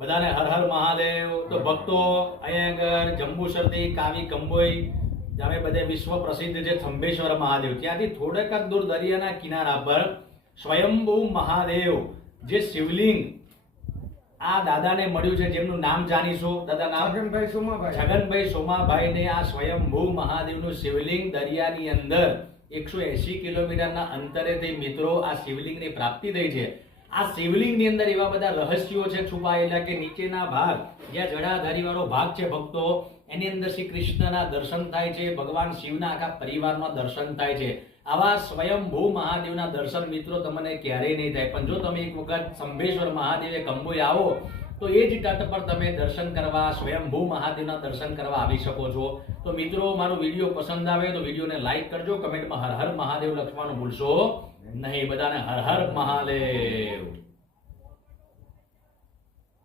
બધાને હર હર મહાદેવ. તો ભક્તો અહીંયા આગળ જંબુસરથી કાવી કંબોઈ અમે બધે વિશ્વ પ્રસિદ્ધ છે થંભેશ્વર મહાદેવ, ત્યાંથી થોડેક દૂર દરિયાના કિનારા પર સ્વયંભૂ મહાદેવ જે શિવલિંગ આ દાદાને મળ્યું છે, જેમનું નામ જાણીશું. દાદા નામ? છગનભાઈ સોમાભાઈ. છગનભાઈ સોમાભાઈને આ સ્વયંભૂ મહાદેવનું શિવલિંગ દરિયાની અંદર 180 કિલોમીટરના અંતરેથી મિત્રો આ શિવલિંગની પ્રાપ્તિ થઈ છે. આ શિવલિંગની અંદર એવા બધા રહસ્યો છે છુપાયેલા કે નીચેના ભાગ જ્યાં જડાધારી વાળો ભાગ છે ભક્તો, એની અંદર શ્રી કૃષ્ણના દર્શન થાય છે, ભગવાન શિવના આખા પરિવારના દર્શન થાય છે. આવા સ્વયંભૂ મહાદેવના દર્શન મિત્રો તમને ક્યારેય નહીં થાય. પણ જો તમે એક વખત શંભેશ્વર મહાદેવે કંબોઈ આવો તો એ જ તટ પર તમે દર્શન કરવા, સ્વયંભૂ મહાદેવના દર્શન કરવા આવી શકો છો. તો મિત્રો મારો વિડીયો પસંદ આવે તો વિડીયોને લાઈક કરજો, કમેન્ટમાં હર હર મહાદેવ લખવાનું ભૂલશો નહીં. બધાને હર હર મહાદેવ.